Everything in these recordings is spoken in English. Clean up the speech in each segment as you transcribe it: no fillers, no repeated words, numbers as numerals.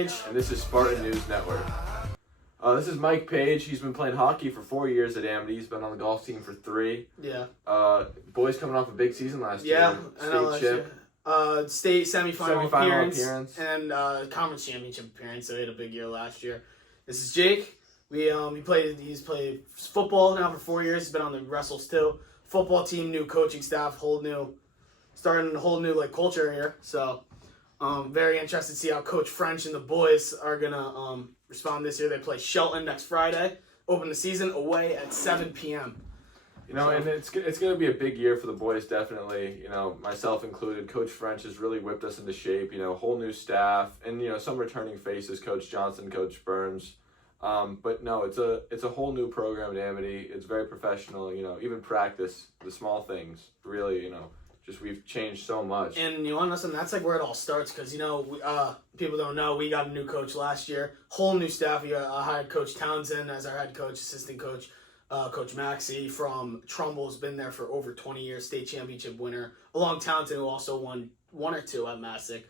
Page. And this is Spartan News Network. This is Mike Page. He's been playing hockey for 4 years at Amity. He's been on the golf team for 3. Yeah. Boys coming off a big season last year. Yeah, I know State chip. State semifinal appearance and conference championship appearance. So he had a big year last year. This is Jake. He's played football now for 4 years. He's been on the wrestles too. Football team, new coaching staff, starting a whole new culture here. So very interested to see how Coach French and the boys are gonna respond this year. They play Shelton next Friday. Open the season away at 7 p.m. And it's going to be a big year for the boys, definitely. Myself included. Coach French has really whipped us into shape. Whole new staff and some returning faces. Coach Johnson, Coach Burns. But no, it's a whole new program at Amity. It's very professional. Even practice, the small things, really. Just we've changed so much. And you want to know, that's where it all starts because people don't know we got a new coach last year. Whole new staff. We hired Coach Townsend as our head coach, assistant coach. Coach Maxey from Trumbull's been there for over 20 years, state championship winner, along Townsend, who also won 1 or 2 at Massac.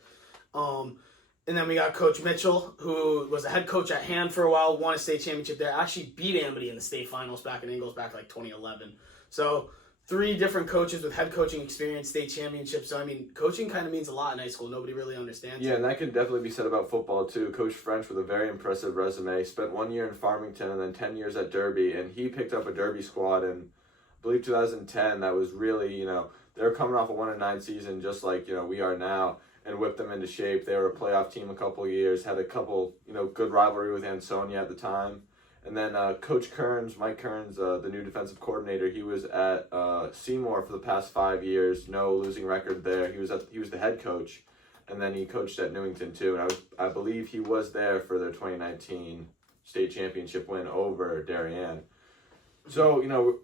And then we got Coach Mitchell, who was a head coach at Hand for a while, won a state championship there, actually beat Amity in the state finals back in Ingalls back 2011. So 3 different coaches with head coaching experience, state championships. So, coaching kind of means a lot in high school. Nobody really understands Yeah, it. and that could definitely be said about football, too. Coach French with a very impressive resume. Spent 1 year in Farmington and then 10 years at Derby. And he picked up a Derby squad in, I believe, 2010. That was really, they were coming off a 1-9 season just like, we are now, and whipped them into shape. They were a playoff team a couple of years, had a couple, good rivalry with Ansonia at the time. And then Coach Kearns, Mike Kearns, the new defensive coordinator, he was at Seymour for the past 5 years. No losing record there. He was the head coach, and then he coached at Newington too. And I believe he was there for their 2019 state championship win over Darien. So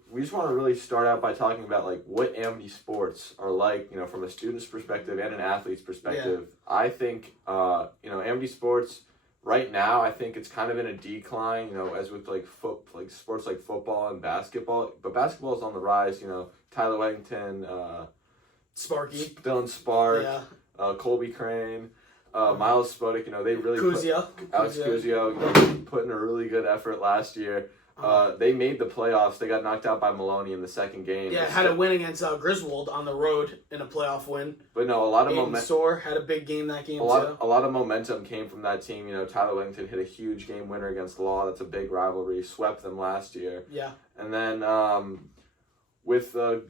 we just want to really start out by talking about what Amity sports are like, from a student's perspective and an athlete's perspective. Yeah. I think Amity sports. Right now, I think it's kind of in a decline, as with sports like football and basketball. But basketball is on the rise. Tyler Weddington, Sparky, Dylan Spark, yeah. Colby Crane, Miles Spodek. They really Alex Kuzio, put in a really good effort last year. They made the playoffs. They got knocked out by Maloney in the second game. Yeah, had a win against Griswold on the road in a playoff win. But no, a lot of momentum. Soar had a big game that game A lot of momentum came from that team. Tyler Wellington hit a huge game winner against Law. That's a big rivalry. Swept them last year. Yeah. And then with the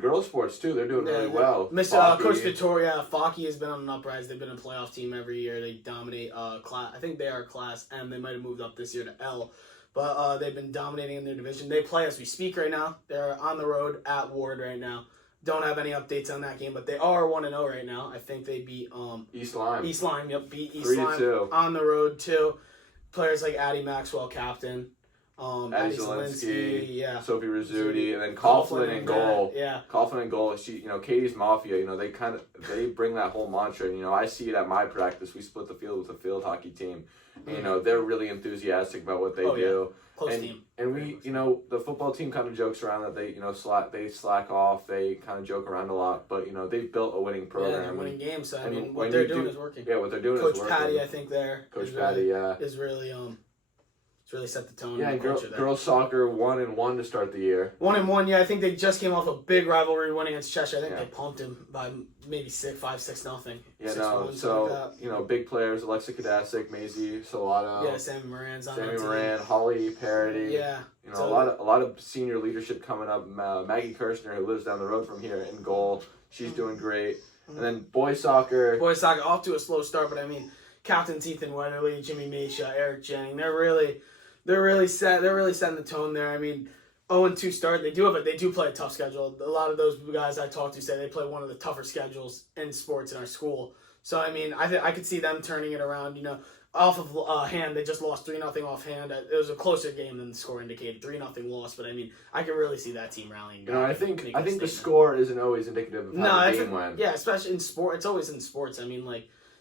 girls' sports too, they're doing really well. Coach Victoria Faki has been on an uprise. They've been a playoff team every year. They dominate class. I think they are Class M. They might have moved up this year to L. But they've been dominating in their division. They play as we speak right now. They're on the road at Ward right now. Don't have any updates on that game, but they are 1-0 right now. I think they beat East Lyme. East Lyme, yep, beat East 3-2. Lyme on the road too. Players like Addie Maxwell, captain. Addie Zielinski, yeah. Sophie Rizzuti, and then Coughlin in goal. Yeah. Coughlin in goal. She, Katie's Mafia. They bring that whole mantra. I see it at my practice. We split the field with a field hockey team. Mm-hmm. They're really enthusiastic about what they do. Yeah. Close team. And we, the football team kind of jokes around that they slack off. They kind of joke around a lot, but they've built a winning program. Yeah, they're winning games. So what they're doing is working. Yeah, what they're doing Coach is working. Coach Patty, I think Coach Patty, is really it's really set the tone. Yeah, and girls soccer 1-1 to start the year. 1-1, yeah. I think they just came off a big rivalry win against Cheshire. I think they pumped him by maybe 5-6-0. Yeah, no. So big players: Alexa Kadasik, Maisie Solano. Yeah, Sammy Moran's on Sammy Moran, Holly Parody. Yeah. A lot of senior leadership coming up. Maggie Kirshner, who lives down the road from here, in goal. She's doing great. And then boys soccer off to a slow start, but captains Ethan Weatherly, Jimmy Misha, Eric Jennings, they're really setting the tone there. 0-2 start. They do play a tough schedule. A lot of those guys I talked to say they play one of the tougher schedules in sports in our school. So I could see them turning it around. Off of Hand, they just lost 3-0 off Hand. It was a closer game than the score indicated. 3-0 loss, but I can really see that team rallying. I think the score isn't always indicative of how the game went. Yeah, especially in sport. It's always in sports.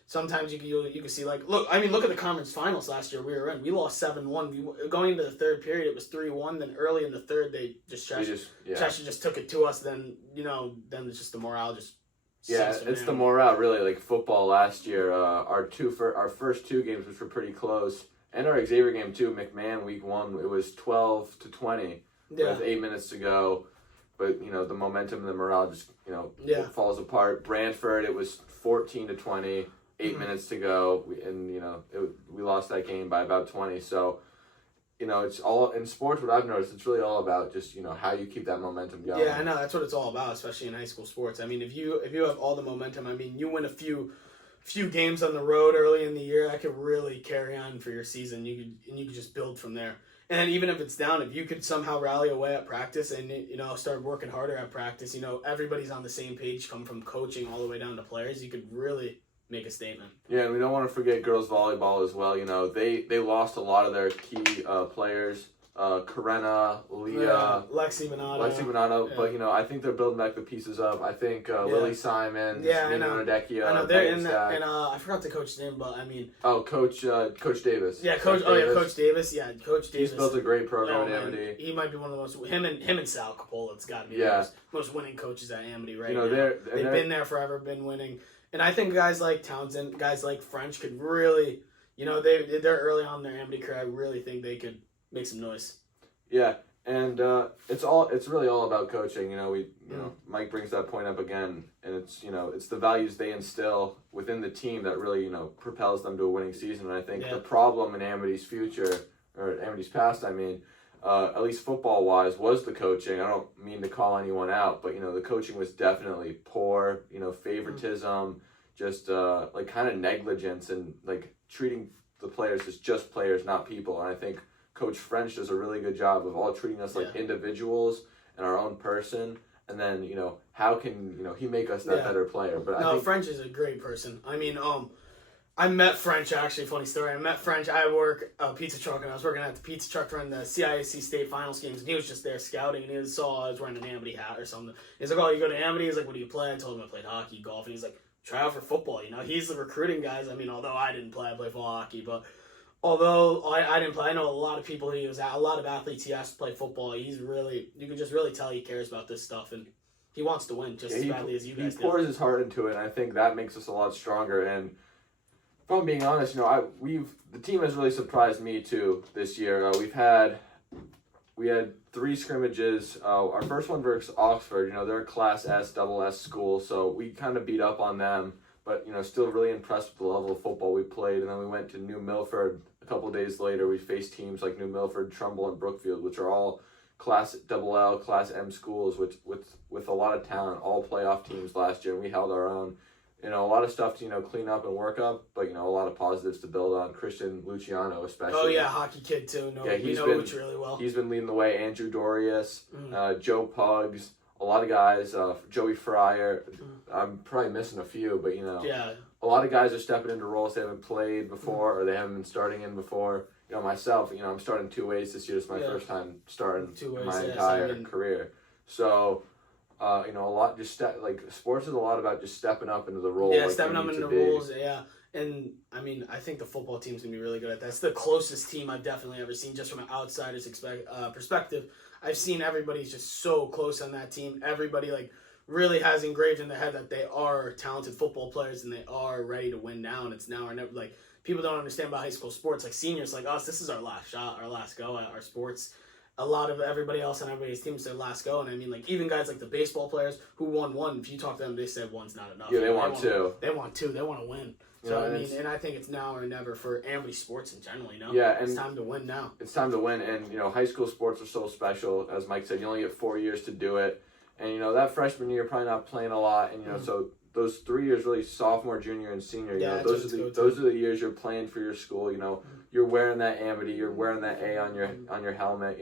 Sometimes you can see look at the conference finals last year we were in. We lost 7-1. Going into the third period it was 3-1. Then early in the third they Cheshire just took it to us. Then then it's just the morale just Yeah, cease from it's the Amity. morale really. Like football last year, our first two games, which were pretty close, and our Xavier game too. McMahon week 1, it was 12-20 with 8 minutes to go, but the momentum and the morale just it falls apart. Brantford, it was 14-20, 8 minutes to go, we lost that game by about 20. So. It's all in sports. What I've noticed, it's really all about just how you keep that momentum going. Yeah, I know that's what it's all about, especially in high school sports. I mean, if you have all the momentum, I mean, you win a few games on the road early in the year, that could really carry on for your season. You could just build from there. And then even if it's down, if you could somehow rally away at practice and start working harder at practice, everybody's on the same page, come from coaching all the way down to players, you could really make a statement. Yeah, and we don't want to forget girls volleyball as well. They lost a lot of their key players. Karenna, Leah, Lexi Bonato. Yeah. But I think they're building back the pieces up. I think Lily Simon, I know. Nadecchia, I know they're in that, and I forgot the coach's name, but I mean. Oh, Coach Davis. Yeah, Coach Davis. Yeah, Coach Davis. He's built a great program at Amity. He might be one of the most. Him and Sal Capola. It's got to be the most winning coaches at Amity right now. They've been there forever, been winning. And I think guys like Townsend, guys like French could really, they're early on in their Amity career. I really think they could make some noise. Yeah, and it's really all about coaching. Mike brings that point up again, and it's the values they instill within the team that really propels them to a winning season. And I think the problem in Amity's future, or Amity's past, I mean, at least football wise, was the coaching. I don't mean to call anyone out, but the coaching was definitely poor. Favoritism, just like kind of negligence, and like treating the players as just players, not people. And I think Coach French does a really good job of all treating us like individuals and our own person. And then how can he make us that better player? But I think French is a great person. I mean, I met French, actually, funny story. I met French. I work a pizza truck, and I was working at the pizza truck during the CIAC state finals games, and he was just there scouting, and he saw I was wearing an Amity hat or something. He's like, oh, you go to Amity? He's like, what do you play? I told him I played hockey, golf, and he's like, try out for football. He's the recruiting guys. I mean, although I didn't play, I played full hockey, but although I didn't play, I know a lot of people a lot of athletes he asked to play football. He's really, you can just really tell he cares about this stuff, and he wants to win just as badly as you guys do. He pours his heart into it, and I think that makes us a lot stronger. And if I'm being honest, the team has really surprised me too this year. We had 3 scrimmages. Our first one versus Oxford. They're a Class S, double S school, so we kind of beat up on them. But still really impressed with the level of football we played. And then we went to New Milford a couple days later. We faced teams like New Milford, Trumbull, and Brookfield, which are all Class double L, Class M schools with a lot of talent, all playoff teams last year. And we held our own. A lot of stuff to clean up and work up, but a lot of positives to build on. Christian Luciano especially. Oh yeah, hockey kid too. We know Luch really well. He's been leading the way. Andrew Dorius, Joe Puggs, a lot of guys. Joey Fryer. I'm probably missing a few, but a lot of guys are stepping into roles they haven't played before, or they haven't been starting in before. Myself, I'm starting 2 ways this year. It's my first time starting my entire career. So. A lot sports is a lot about just stepping up into the role. Yeah, stepping up into the roles. Yeah, and I mean, I think the football team's gonna be really good at that. It's the closest team I've definitely ever seen, just from an outsider's perspective. I've seen everybody's just so close on that team. Everybody really has engraved in their head that they are talented football players and they are ready to win now. And it's now or never. People don't understand about high school sports. Like seniors, like us, this is our last shot, our last go at our sports. A lot of everybody else on everybody's team is their last go, and I mean, even guys like the baseball players who won one. If you talk to them, they said one's not enough. Yeah, they want two. They want two. They want to win. So I mean, and I think it's now or never for Amity sports in general. Yeah, and it's time to win now. It's time to win, and high school sports are so special. As Mike said, you only get 4 years to do it, and that freshman year you're probably not playing a lot, and so those 3 years, really sophomore, junior, and senior. Those are the years you're playing for your school. You're wearing that Amity, you're wearing that A on your helmet.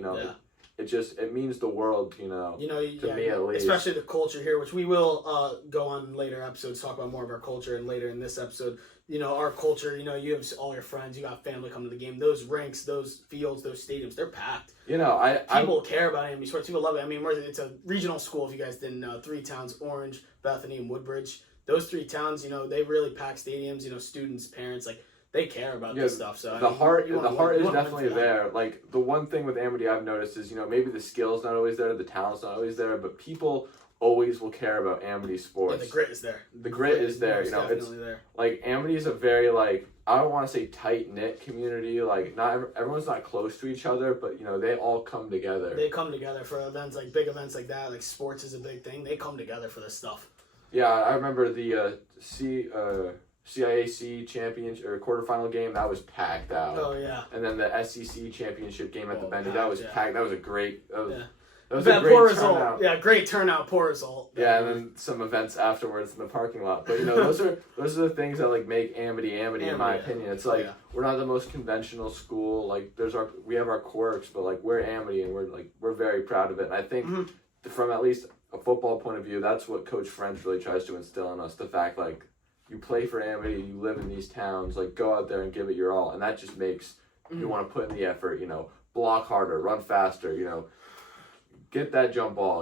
It means the world, to me at least. Especially the culture here, which we will go on later episodes, talk about more of our culture, and later in this episode, our culture, you have all your friends, you got family coming to the game. Those rinks, those fields, those stadiums, they're packed. People care about Amity sports. People love it. I mean, it's a regional school, if you guys didn't know. 3 towns, Orange, Bethany, and Woodbridge. Those 3 towns, they really pack stadiums, students, parents, they care about this stuff. So the heart is definitely there. The one thing with Amity I've noticed is maybe the skill's not always there, the talent's not always there, but people always will care about Amity sports. Yeah, the grit is there. The grit is there. It's definitely there. Like Amity is a very like, I don't want to say tight knit community. Like everyone's not close to each other, but they all come together. They come together for events like big events like that. Like sports is a big thing. They come together for this stuff. Yeah, I remember the CIAC championship or quarterfinal game, that was packed out. Oh yeah. And then the SEC championship game at the Bendy, packed, that was packed. That was a great. That was a great poor turnout. result. Yeah, great turnout, poor result. Yeah, and then some events afterwards in the parking lot. But those are the things that like make Amity in my opinion. It's like we're not the most conventional school. Like we have our quirks, but like we're Amity and we're very proud of it. And I think from at least a football point of view, that's what Coach French really tries to instill in us. The fact like you play for Amity, you live in these towns, like go out there and give it your all, and that just makes you want to put in the effort. Block harder, run faster. Get that jump ball.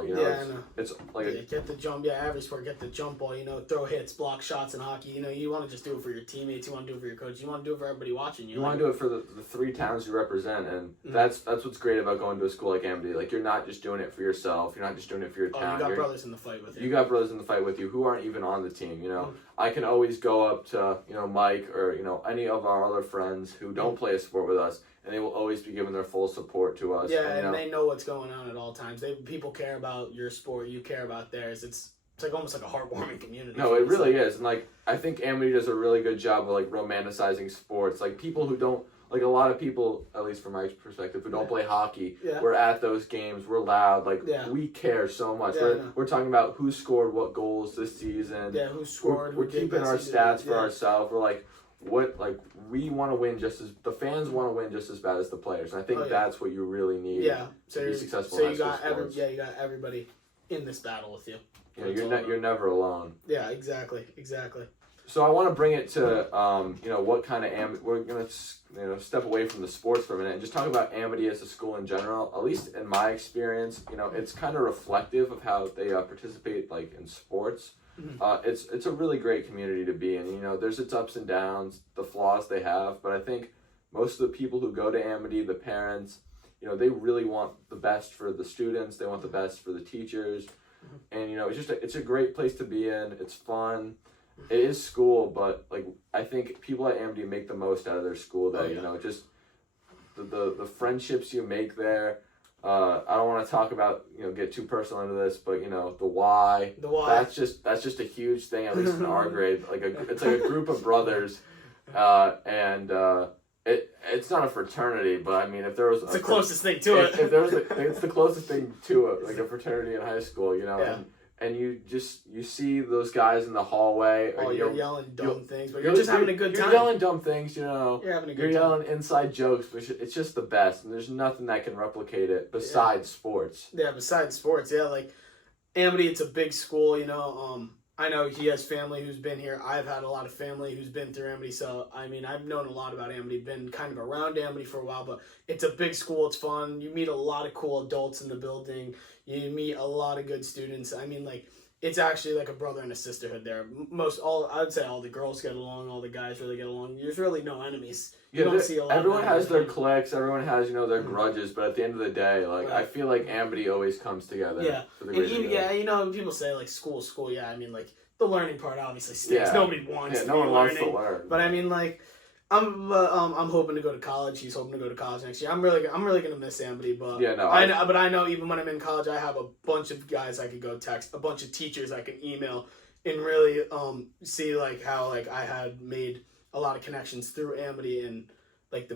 It's like get the jump. Yeah, every sport, get the jump ball. Throw hits, block shots in hockey. You want to just do it for your teammates. You want to do it for your coach. You want to do it for everybody watching you. You want to do it for the 3 towns you represent, and that's what's great about going to a school like Amity. Like you're not just doing it for yourself. You're not just doing it for your town. You got brothers in the fight with you. You got brothers in the fight with you who aren't even on the team. I can always go up to Mike or any of our other friends who don't play a sport with us, and they will always be giving their full support to us. Yeah, and they know what's going on at all times. People care about your sport, you care about theirs. It's like almost like a heartwarming community. No, it really is. And like I think Amity does a really good job of like romanticizing sports. Like people who don't, like a lot of people, at least from my perspective, who don't play hockey, we're at those games, we're loud, like we care so much. We're talking about who scored what goals this season. Yeah, who scored. We're keeping our stats for ourselves. We're like, we want to win the fans want to win just as bad as the players. And I think that's what you really need to be successful in high school sports. You got everybody in this battle with you. Yeah, you're never alone. Yeah, exactly. So I want to bring it to what kind of we're gonna step away from the sports for a minute and just talk about Amity as a school in general. At least in my experience, it's kind of reflective of how they participate like in sports. It's a really great community to be in. There's its ups and downs, the flaws they have, but I think most of the people who go to Amity, the parents, they really want the best for the students. They want the best for the teachers, and it's a great place to be in. It's fun. It is school, but like I think people at Amity make the most out of their school day. Just the friendships you make there. I don't want to talk about get too personal into this, but the why. That's just a huge thing, at least in our grade. It's like a group of brothers, and it's not a fraternity, but I mean if there was it's the closest thing to it. If there was it's the closest thing to it, like a fraternity in high school, and you see those guys in the hallway. Oh, you're yelling dumb things, but you're just having a good time. You're yelling dumb things, You're having a good time. You're yelling inside jokes, but it's just the best, and there's nothing that can replicate it besides sports. Yeah, besides sports, like Amity, it's a big school, I know he has family who's been here. I've had a lot of family who's been through Amity, so I mean, I've known a lot about Amity, been kind of around Amity for a while, but it's a big school, it's fun. You meet a lot of cool adults in the building. You meet a lot of good students. I mean, like, it's actually like a brother and a sisterhood there. I would say all the girls get along, all the guys really get along. There's really no enemies. You don't see a lot. Everyone has their cliques, everyone has, their grudges, but at the end of the day, I feel like Amity always comes together. Yeah. For the greater good. People say like school, I mean, like, the learning part obviously stinks. Yeah. Nobody wants to no one learning, wants to learn. But I mean, like, I'm hoping to go to college. He's hoping to go to college next year. I'm really gonna miss Amity, but I know even when I'm in college, I have a bunch of guys I could go text, a bunch of teachers I can email, and really see like how like I had made a lot of connections through Amity and like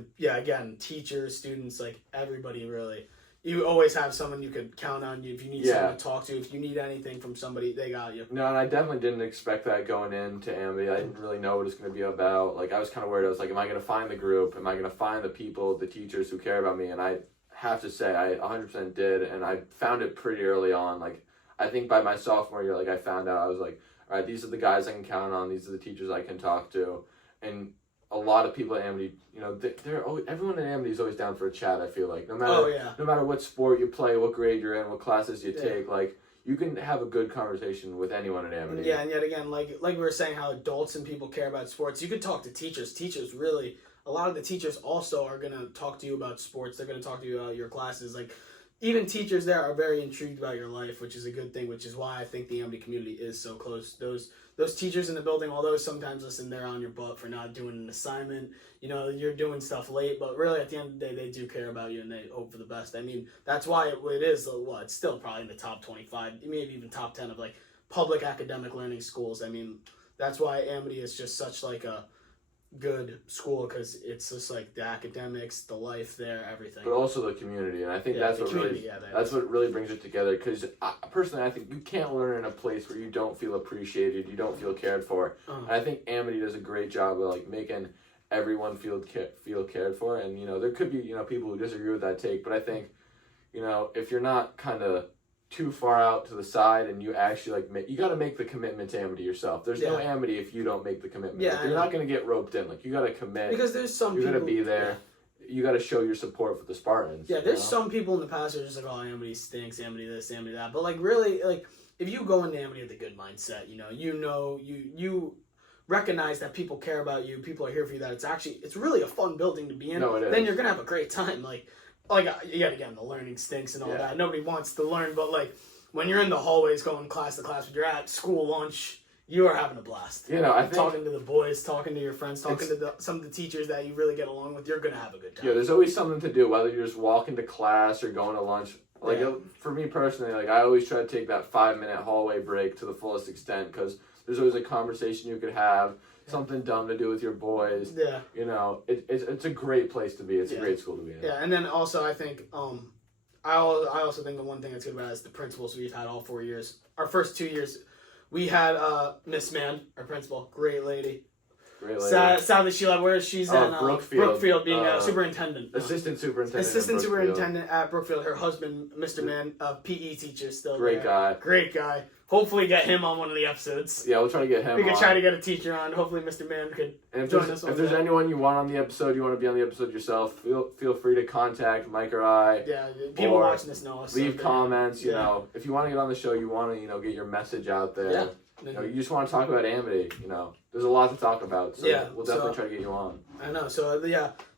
teachers, students, like everybody really. You always have someone you could count on. You if you need someone to talk to, if you need anything from somebody, they got you. No, and I definitely didn't expect that going into Amity. I didn't really know what it's going to be about. Like I was kind of worried. I was like, am I going to find the group? Am I going to find the people, the teachers who care about me? And I have to say, I 100% did, and I found it pretty early on. Like I think by my sophomore year, like I found out I was like, all right, these are the guys I can count on. These are the teachers I can talk to, and a lot of people at Amity, everyone at Amity is always down for a chat. I feel like no matter what sport you play, what grade you're in, what classes you take, like you can have a good conversation with anyone at Amity. Yeah, and yet again, like we were saying, how adults and people care about sports. You could talk to teachers. Teachers really, a lot of the teachers also are gonna talk to you about sports. They're gonna talk to you about your classes. Like even teachers there are very intrigued about your life, which is a good thing, which is why I think the Amity community is so close. Those teachers in the building, although sometimes, listen, they're on your butt for not doing an assignment. You're doing stuff late, but really at the end of the day, they do care about you and they hope for the best. I mean, that's why it is, it's still probably in the top 25, maybe even top 10 of like public academic learning schools. I mean, that's why Amity is just such like a good school, because it's just like the academics, the life there, everything. But also the community, and I think that's what really brings it together. Because personally, I think you can't learn in a place where you don't feel appreciated, you don't feel cared for. And I think Amity does a great job of like making everyone feel cared for. And there could be people who disagree with that take, but I think if you're not kind of too far out to the side and you actually you got to make the commitment to Amity yourself. There's no Amity if you don't make the commitment. You're not going to get roped in. Like, you got to commit, because there's some you're going to be there. You got to show your support for the Spartans. There's some people in the past who are just like, oh, Amity stinks, Amity this, Amity that. But like, really, like, if you go into Amity with a good mindset, you recognize that people care about you, people are here for you, that it's really a fun building to be in. No, it is. Then you're gonna have a great time. Like yet again, the learning stinks and all that. Nobody wants to learn, but like when you're in the hallways going class to class, when you're at school lunch, you are having a blast. I think talking to the boys, talking to your friends, talking to some of the teachers that you really get along with, you're gonna have a good time. Yeah, there's always something to do, whether you're just walking to class or going to lunch. Like for me personally, like I always try to take that 5-minute hallway break to the fullest extent, because there's always a conversation you could have. Something dumb to do with your boys. Yeah. It's a great place to be. It's a great school to be in. Yeah, and then also I think I also think the one thing that's good about it is the principals we've had all 4 years. Our first 2 years, we had Miss Mann, our principal, great lady. Sad that she left. Where she's in Brookfield, being a superintendent. Assistant superintendent at Brookfield. Her husband, Mr. Mann, a PE teacher, still Great guy. Hopefully get him on one of the episodes. Yeah, we'll try to get him on. We could try to get a teacher on. Hopefully Mr. Mann could join us on If there's anyone you want on the episode, you want to be on the episode yourself, feel free to contact Mike or I. Yeah, people watching this know us. Leave comments, if you want to get on the show, you want to, get your message out there. Yeah. You just want to talk about Amity, there's a lot to talk about, so we'll definitely try to get you on. I know,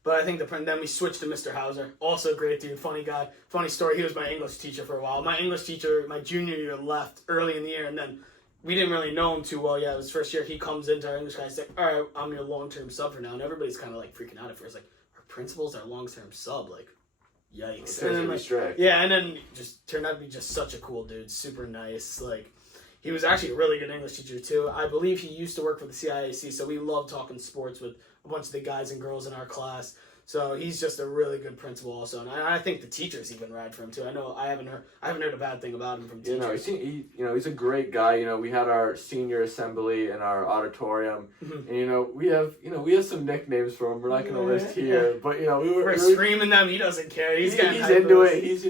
but I think then we switched to Mr. Hauser, also a great dude, funny guy, funny story. He was my English teacher for a while. My English teacher, my junior year, left early in the year, and then we didn't really know him too well. Yeah, it was first year. He comes into our English class, he's like, all right, I'm your long-term sub for now, and everybody's kind of like freaking out at first, like, our principal's our long-term sub, like, yikes. And then, strict. Yeah, and then just turned out to be just such a cool dude, super nice, like. He was actually a really good English teacher, too. I believe he used to work for the CIAC, so we love talking sports with a bunch of the guys and girls in our class. So he's just a really good principal also. And I think the teachers even ride for him, too. I know I haven't heard a bad thing about him from teachers. He's a great guy. We had our senior assembly in our auditorium. Mm-hmm. And, we have some nicknames for him. We're not going to list here. But, we're screaming them. He doesn't care. He's into it. He's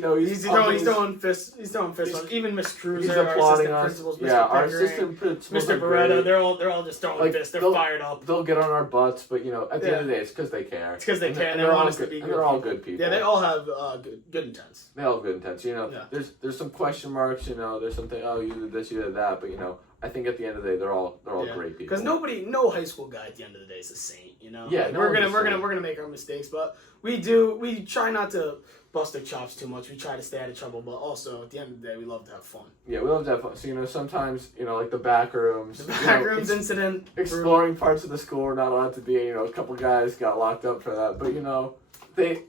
throwing fists. He's throwing fists on even Miss Cruiser, our assistant principals, Mr. Our assistant principals, Mr. Beretta. They're all just throwing fists. They're fired up. They'll get on our butts, but, at the end of the day, it's because they care. It's because they care. And they're all good people. Yeah, they all have good intents. They all have good intents. There's some question marks. There's something. Oh, you did this, you did that. But I think at the end of the day, they're all great people. Because no high school guy at the end of the day is a saint. Yeah, we're gonna make our mistakes, but we try not to bust their chops too much. We try to stay out of trouble, but also at the end of the day, we love to have fun. Yeah, we love to have fun. So sometimes like the back rooms. The back rooms incident. Exploring parts of the school we're not allowed to be. A couple guys got locked up for that, but they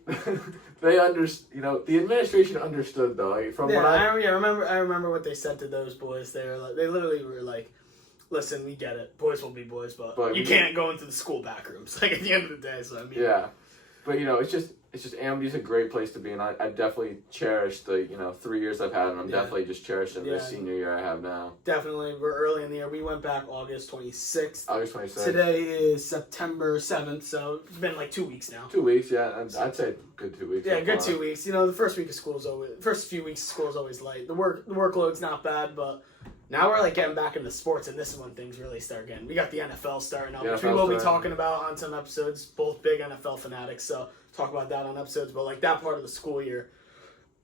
the administration understood though. I remember what they said to those boys. They literally were like, listen, we get it. Boys will be boys, but you can't go into the school back rooms. Like at the end of the day, so I mean. Yeah, but it's just Amity's a great place to be, and I definitely cherish the 3 years I've had, and I'm definitely just cherishing this senior year I have now. Definitely, we're early in the year. We went back August 26th. August 26th. Today is September 7th, so it's been like 2 weeks now. 2 weeks, yeah, and I'd say good 2 weeks. Yeah, good 2 weeks. The first few weeks of school is always light. The workload's not bad, but. Now we're getting back into sports, and this is when things really start getting. We got the NFL starting up, which we will be talking about on some episodes. Both big NFL fanatics, so talk about that on episodes. But that part of the school year,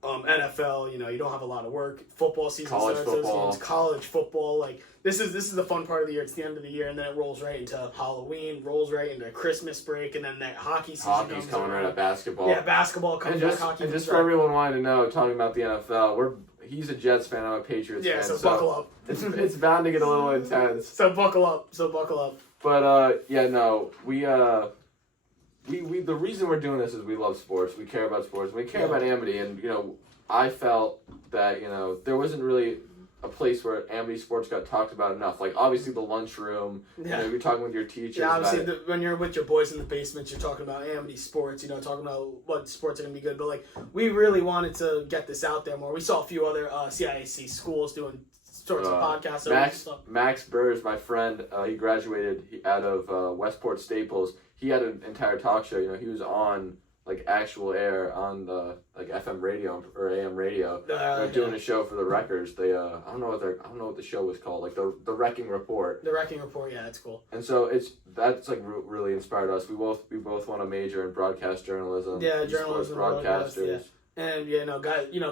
NFL, you don't have a lot of work. Football season College starts. football. Those games, college football. Like this is the fun part of the year. It's the end of the year, and then it rolls right into Halloween, rolls right into Christmas break, and then that hockey season. Hockey's coming right up. Basketball. Yeah, basketball comes back. Hockey. And just for everyone wanting to know, talking about the NFL, he's a Jets fan. I'm a Patriots fan. So buckle up. It's bound to get a little intense. So buckle up. But we the reason we're doing this is we love sports. We care about sports. We care about Amity, and I felt that there wasn't really a place where Amity sports got talked about enough. Like obviously the lunchroom. Yeah. You're talking with your teachers. Yeah, obviously when you're with your boys in the basement, you're talking about Amity sports. Talking about what sports are gonna be good. But like we really wanted to get this out there more. We saw a few other CIAC schools doing sorts of podcasts. Max Burrs, my friend, he graduated out of Westport Staples. He had an entire talk show. He was on like actual air on the like FM radio or AM radio, doing a show for the Records. They I don't know what the show was called, like the Wrecking Report. The Wrecking Report, yeah, that's cool. And so that's like really inspired us. We both want to major in broadcast journalism. Yeah, journalism, broadcasters. Yeah. And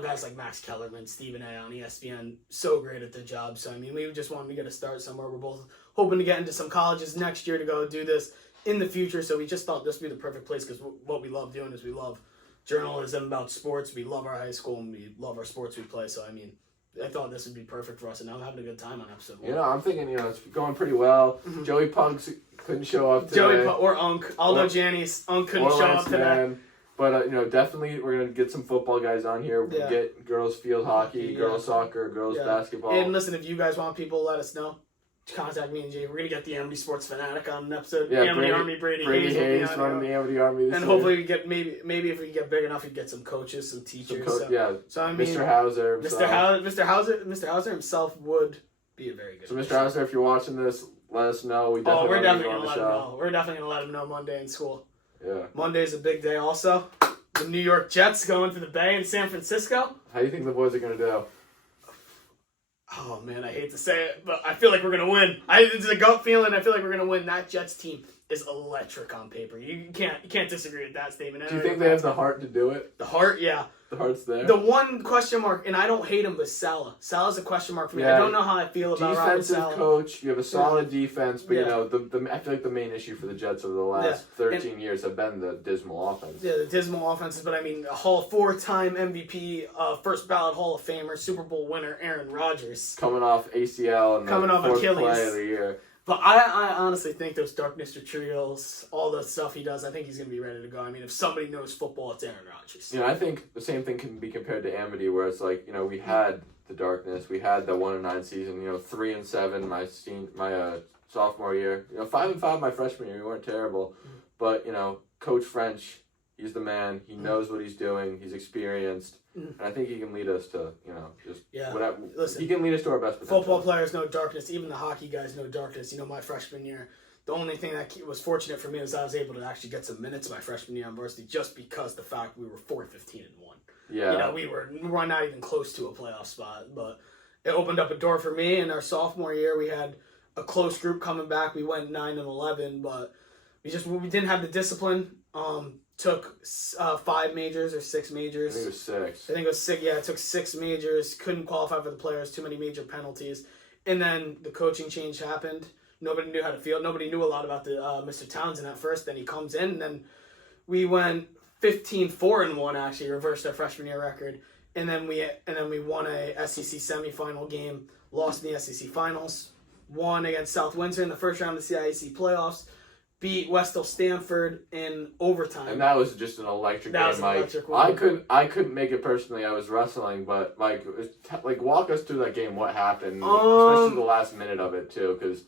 guys like Max Kellerman, Stephen A. on ESPN, so great at their job. So I mean, we just wanted to get a start somewhere. We're both hoping to get into some colleges next year to go do this in the future. So we just thought this would be the perfect place because what we love doing is we love journalism about sports. We love our high school and we love our sports we play. So I mean, I thought this would be perfect for us, and I'm having a good time on episode 1. I'm thinking it's going pretty well. Mm-hmm. Joey Punks couldn't show up today. Or Unk, Aldo Janney's Unk couldn't show up today. But, definitely we're going to get some football guys on here. We'll get girls field hockey, girls soccer, girls basketball. And listen, if you guys want people, let us know. Contact me and Jay. We're going to get the Amity Sports Fanatic on an episode. Amity Army, Brady Hayes running the Amity Army this and year. Hopefully we get, maybe if we get big enough, we get some coaches, some teachers. So I mean, Mr. Hauser himself. Mr. Hauser himself would be a very good So Mr. Hauser, if you're watching this, let us know. We're definitely going to let him know. We're definitely going to let him know Monday in school. Yeah. Monday's a big day also. The New York Jets going to the Bay in San Francisco. How do you think the boys are going to do? Oh, man, I hate to say it, but I feel like we're going to win. It's a gut feeling. I feel like we're going to win. That Jets team is electric on paper. You can't disagree with that statement. Do you think they have the heart to do it? The heart, yeah. The heart's there. The one question mark, and I don't hate him, but Salah. Salah's a question mark for me. I don't know how I feel about Robert Salah. Defensive coach. You have a solid defense, but I feel like the main issue for the Jets over the last 13 years have been the dismal offense. Yeah, the dismal offenses. But I mean, a four-time MVP, first ballot Hall of Famer, Super Bowl winner, Aaron Rodgers, coming off ACL and coming off fourth Achilles play of the year. But I honestly think those Darkness Trios, all the stuff he does, I think he's going to be ready to go. I mean, if somebody knows football, it's Aaron Rodgers. I think the same thing can be compared to Amity, where it's like, we had the Darkness, we had the 1-9 season, 3-7 my sophomore year, 5-5 my freshman year. We weren't terrible, but Coach French, he's the man. He knows what he's doing. He's experienced. And I think he can lead us to, whatever. Listen, he can lead us to our best potential. Football players know darkness. Even the hockey guys know darkness. My freshman year, the only thing that was fortunate for me is I was able to actually get some minutes my freshman year on varsity just because the fact we were 4-15-1. Yeah. We were not even close to a playoff spot, but it opened up a door for me. In our sophomore year, we had a close group coming back. We went 9-11, but we didn't have the discipline. Took 5 majors or 6 majors. I think it was 6. I think it was 6. Yeah, it took 6 majors. Couldn't qualify for the players. Too many major penalties. And then the coaching change happened. Nobody knew how to field. Nobody knew a lot about the Mr. Townsend at first. Then he comes in. And then we went 15-4-1. Actually, reversed our freshman year record. And then we won a SEC semifinal game. Lost in the SEC finals. Won against South Windsor in the first round of the CIAC playoffs. Beat Westall Stanford in overtime. And that was just an electric game, Mike. I couldn't make it personally. I was wrestling, but Mike, walk us through that game. What happened, especially the last minute of it too, because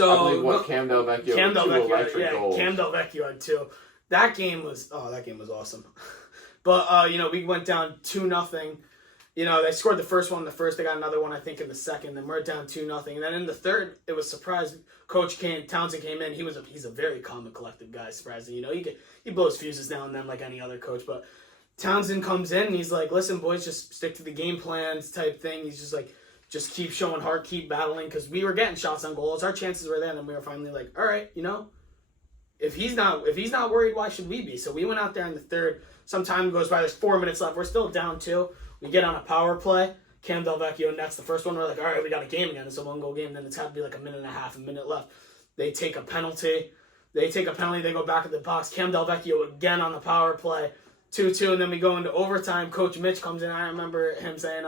I believe Cam Del Vecchio had 2 electric goals. Cam Del Vecchio had 2. That game was awesome. But we went down 2-0. They scored the first one in the first. They got another one, I think, in the second. Then we're down 2-0. And then in the third, it was surprised. Townsend came in. He's a very calm and collected guy, surprising. He blows fuses now and then like any other coach. But Townsend comes in and he's like, listen, boys, just stick to the game plans type thing. He's just like, just keep showing heart, keep battling. Because we were getting shots on goals. Our chances were there. And then we were finally like, all right, if he's not worried, why should we be? So we went out there in the third. Some time goes by. There's 4 minutes left. We're still down 2. We get on a power play. Cam Delvecchio nets the first one. We're like, all right, we got a game again. It's a 1-goal game. Then it's had to be like a minute and a half, a minute left. They take a penalty. They go back in the box. Cam Delvecchio again on the power play. 2-2, and then we go into overtime. Coach Mitch comes in. I remember him saying,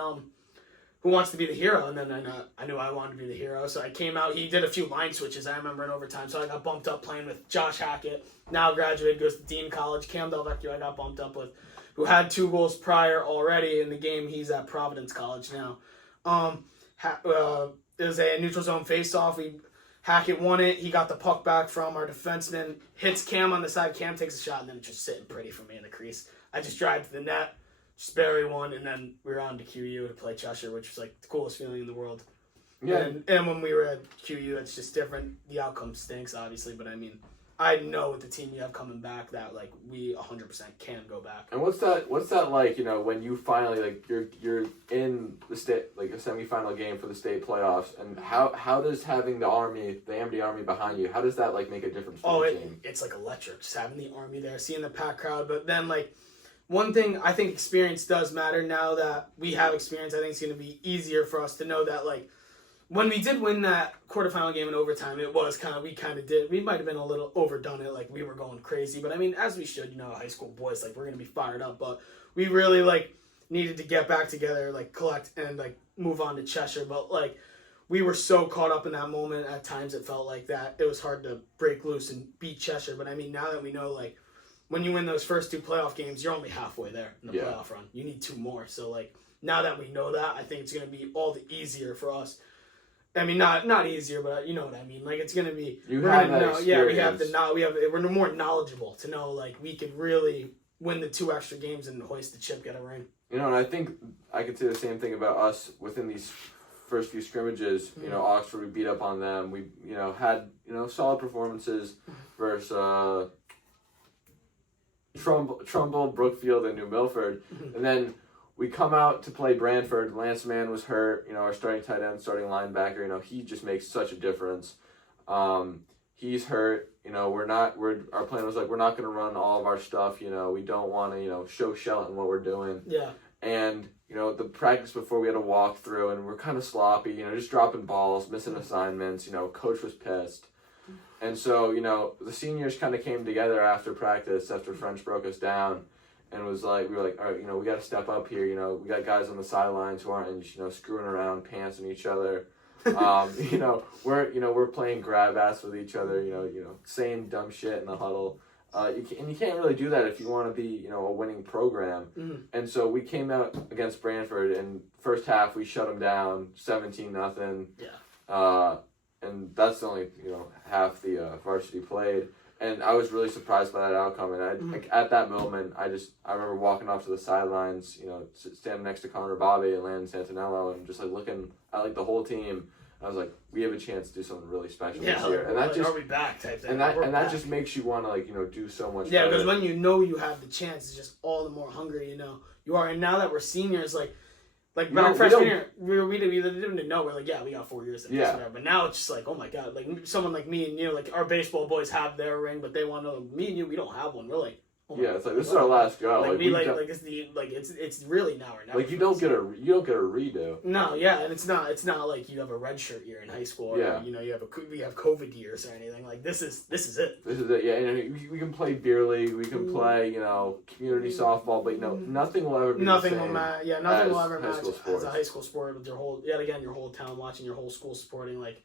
who wants to be the hero? And then I knew I wanted to be the hero. So I came out. He did a few line switches, I remember, in overtime. So I got bumped up playing with Josh Hackett. Now graduated, goes to Dean College. Cam Delvecchio I got bumped up with, who had 2 goals prior already in the game. He's at Providence College now. It was a neutral zone face-off. Hackett won it. He got the puck back from our defenseman. Hits Cam on the side. Cam takes a shot, and then it's just sitting pretty for me in the crease. I just drive to the net, just bury one, and then we were on to QU to play Cheshire, which was like the coolest feeling in the world. Yeah. And when we were at QU, it's just different. The outcome stinks, obviously, but I mean, I know with the team you have coming back that like we 100% can go back. And what's that like? You know, when you finally like you're in the state, like a semifinal game for the state playoffs, and how does having the Amity Army behind you, how does that like make a difference for the team? It's like electric, just having the Army there, seeing the packed crowd. But then like one thing I think experience does matter. Now that we have experience, I think it's going to be easier for us to know that like. When we did win that quarterfinal game in overtime, it was we might have been a little overdone it, like we were going crazy. But I mean, as we should, high school boys, like we're going to be fired up. But we really like needed to get back together, like collect and like move on to Cheshire. But like we were so caught up in that moment at times it felt like that. It was hard to break loose and beat Cheshire. But I mean, now that we know like when you win those first 2 playoff games, you're only halfway there in the playoff run. You need 2 more. So like now that we know that, I think it's going to be all the easier for us. I mean, not easier, but you know what I mean. Like it's gonna be. You have that experience. Yeah, we have we're more knowledgeable to know like we could really win the 2 extra games and hoist the chip, get a ring. And I think I could say the same thing about us within these first few scrimmages. Mm-hmm. Oxford, we beat up on them. We had solid performances versus Trumbull, Brookfield, and New Milford, and then. We come out to play Brantford. Lance Mann was hurt. Our starting tight end, starting linebacker. He just makes such a difference. He's hurt. Our plan was like we're not going to run all of our stuff. We don't want to show Shelton what we're doing. Yeah. And the practice before we had to walk through, and we're kind of sloppy. Just dropping balls, missing assignments. Coach was pissed. And so the seniors kind of came together after practice after French broke us down. And we were like, all right, we got to step up here. We got guys on the sidelines who aren't, screwing around, pantsing each other. We're playing grab ass with each other. Saying dumb shit in the huddle. You can't really do that if you want to be, a winning program. Mm-hmm. And so we came out against Brantford, and first half we shut them down, 17-0. Yeah. And that's the only half the varsity played. And I was really surprised by that outcome. And at that moment, I remember walking off to the sidelines, standing next to Connor Bobby and Landon Santinello, and just like looking at the whole team. I was like, we have a chance to do something really special this year. And that just are we back type thing. And that just makes you want to do so much. Yeah, because when you have the chance, it's just all the more hungry you are. And now that we're seniors, back freshman year, we didn't know. We're like, yeah, we got 4 years of this, whatever. But now it's just like, oh my god, like someone like me and you, like our baseball boys have their ring, but they want to know me and you, we don't have one. We're like, oh it's like this is our last go. It's really now or never. Like you don't get a redo. No, yeah, and it's not like you have a redshirt year in high school, or we have COVID years or anything. Like this is it. This is it. Yeah, and we can play beer league, we can play community softball, but nothing will ever be nothing the same. Will match. Yeah, nothing will ever match as a high school sport with your whole town watching, your whole school supporting. Like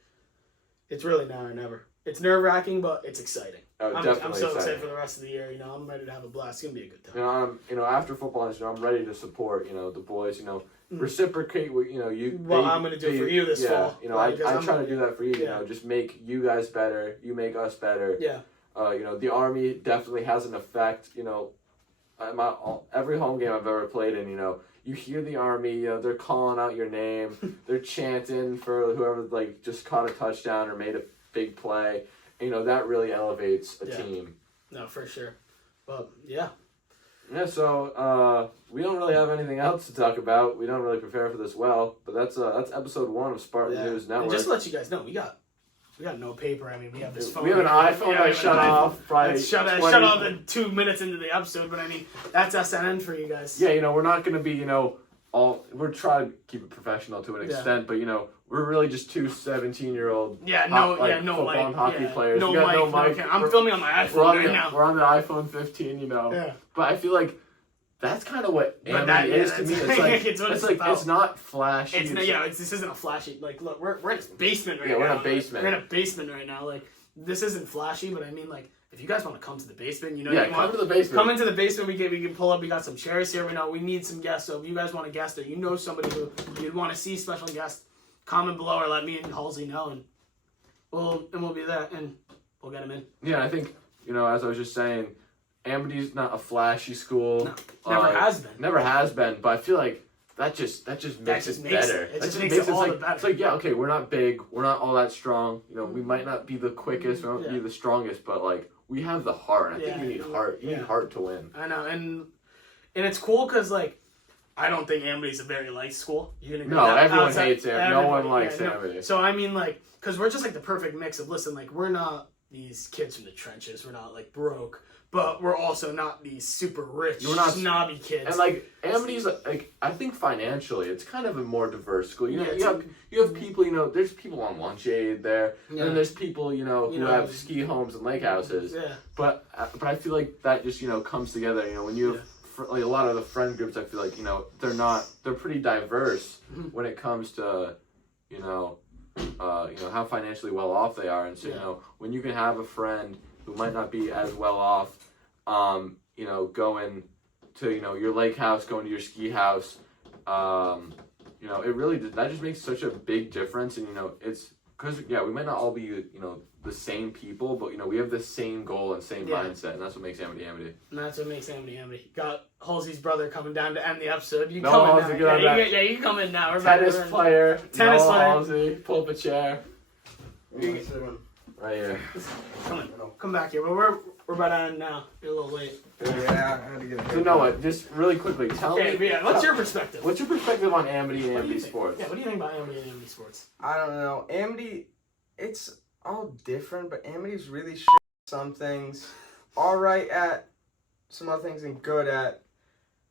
it's really now or never. It's nerve-wracking, but it's exciting. Oh, I'm so excited for the rest of the year. I'm ready to have a blast. It's gonna be a good time. After football, I'm ready to support the boys. Reciprocate what you. Well, I'm gonna do for you this fall. I try to do that for you. Just make you guys better. You make us better. Yeah. The Army definitely has an effect. Every home game I've ever played in, you hear the Army, they're calling out your name, they're chanting for whoever just caught a touchdown or made a big play. That really elevates a team. No, for sure. But yeah. Yeah, so we don't really have anything else to talk about. We don't really prepare for this well, but that's episode 1 of Spartan News Network. And just to let you guys know, we got We got no paper. I mean, we have this phone. We have an iPhone that shut off. Probably shut off in 2 minutes into the episode. But I mean, that's SNN for you guys. Yeah, we're not going to be, we're trying to keep it professional to an extent, but we're really just two 17-year-old football and hockey players. No we got mic. no mic. I'm filming on my iPhone right now. We're on the iPhone 15, Yeah. But I feel like that's kind of what Amity is to me. It's like it's not flashy. This isn't a flashy. Like, look, we're in a basement right now. Yeah, we're in a basement. We're in a basement right now. Like, this isn't flashy, but I mean, like, if you guys want to come to the basement, come to the basement. Come into the basement. We can pull up. We got some chairs here. We need some guests. So if you guys want a guest, or somebody who you'd want to see special guest, comment below or let me and Halsey know, and we'll be there and we'll get him in. Yeah, I think as I was just saying, Amity's not a flashy school. No, never has been. Never has been, but I feel like that just makes it better. It just makes it all the better. It's like, okay, we're not big, we're not all that strong. We might not be the quickest, we might not be the strongest, but like we have the heart. I think you need heart. You need heart to win. I know, and it's cool because like I don't think Amity's a very liked school. You're gonna no, everyone hates Amity. No one likes Amity. So I mean, like, because we're just like the perfect mix of like we're not these kids from the trenches. We're not like broke. But we're also not these super rich, snobby kids. And like Amity's, like I think financially, it's kind of a more diverse school. You have people. There's people on lunch aid there, and then there's people who have ski homes and lake houses. Yeah. But I feel like that just comes together. When you have like a lot of the friend groups, I feel like they're pretty diverse when it comes to how financially well off they are, and so when you can have a friend who might not be as well off, going to, your lake house, going to your ski house, it really, that just makes such a big difference. And, it's, because, we might not all be, the same people, but, we have the same goal and same mindset, and that's what makes Amity Amity. And that's what makes Amity Amity. Got Halsey's brother coming down to end the episode. You can come in now. Tennis player. Halsey, pull up a chair. Right here. Come back here. But we're about to end now. You're a little late. Yeah, I had to get it. So Noah, just really quickly, tell me. Yeah, what's your perspective? What's your perspective on Amity and Amity sports? Yeah, what do you think about Amity and Amity sports? I don't know. Amity, it's all different, but Amity's really some things. Alright at some other things and good at,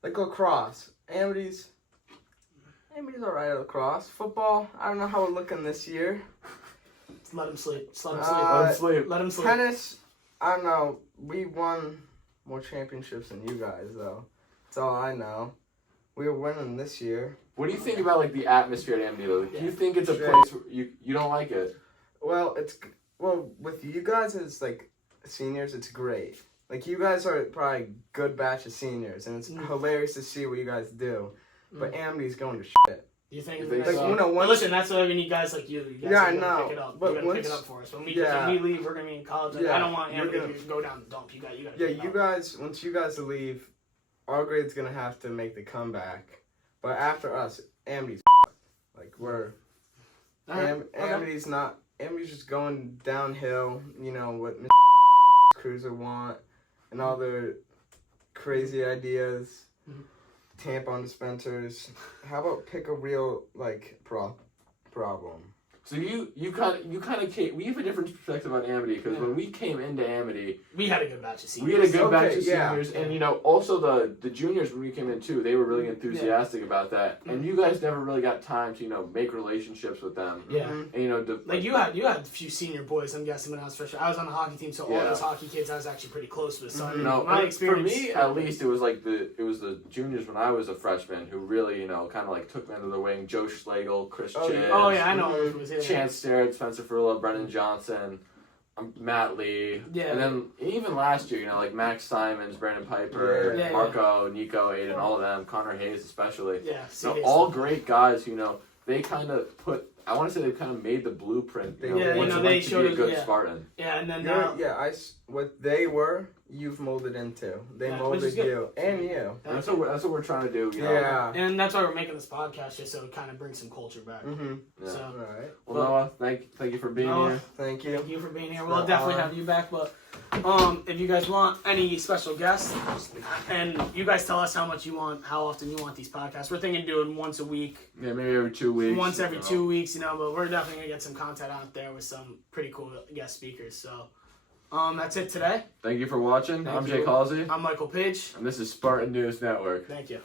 like lacrosse. Amity's alright at lacrosse. Football, I don't know how we're looking this year. Let him sleep. Let him sleep. Tennis, I don't know. We won more championships than you guys, though. That's all I know. We were winning this year. What do you think about like the atmosphere at Amity? Like, do you think it's a place where you don't like it? Well, with you guys as like seniors, it's great. Like you guys are probably a good batch of seniors, and it's hilarious to see what you guys do. But Amity's going to shit. You think so? Listen, that's why we need guys like you. I know. Pick it up. But you gotta pick it up for us. When we leave, we're gonna be in college. Like, I don't want Amity to go down the dump. You gotta pick it up. Guys, once you guys leave, our grade's gonna have to make the comeback. But after us, Amity's like we're Amity's not. Amity's just going downhill. What Mr. Cruiser want and all their crazy ideas. Tampon dispensers. How about pick a real problem? So you kind of came. We have a different perspective on Amity because when we came into Amity, we had a good batch of seniors. We had a good batch of seniors, and also the juniors when we came in too, they were really enthusiastic about that. And you guys never really got time to make relationships with them. Yeah. And like you had a few senior boys. I'm guessing when I was freshman, I was on the hockey team, so all those hockey kids I was actually pretty close with. So my experience for me at least, it was the juniors when I was a freshman who really kind of like took me under their wing. Joe Schlegel, Chris Chin. Oh yeah, I know. Chance Starrett, Spencer Furla, Brendan Johnson, Matt Lee, and then even last year, like Max Simons, Brandon Piper, Marco, Nico, Aiden, all of them, Connor Hayes especially. All great guys who they kind of put. I want to say they kind of made the blueprint. They showed to be a good Spartan. Yeah, and then what they were, you've molded into. They molded you and you. That's what we're trying to do. Yeah, and that's why we're making this podcast just so it kind of brings some culture back. Yeah. So, all right. Well, Noah, thank you for being here. Thank you. Thank you for being here. We'll definitely have you back, but If you guys want any special guests, and you guys tell us how often you want these podcasts. We're thinking doing once a week. Yeah, maybe every 2 weeks. Once every 2 weeks, but we're definitely gonna get some content out there with some pretty cool guest speakers. So, that's it today. Thank you for watching. I'm Jake Halsey. I'm Michael Page. And this is Spartan News Network. Thank you.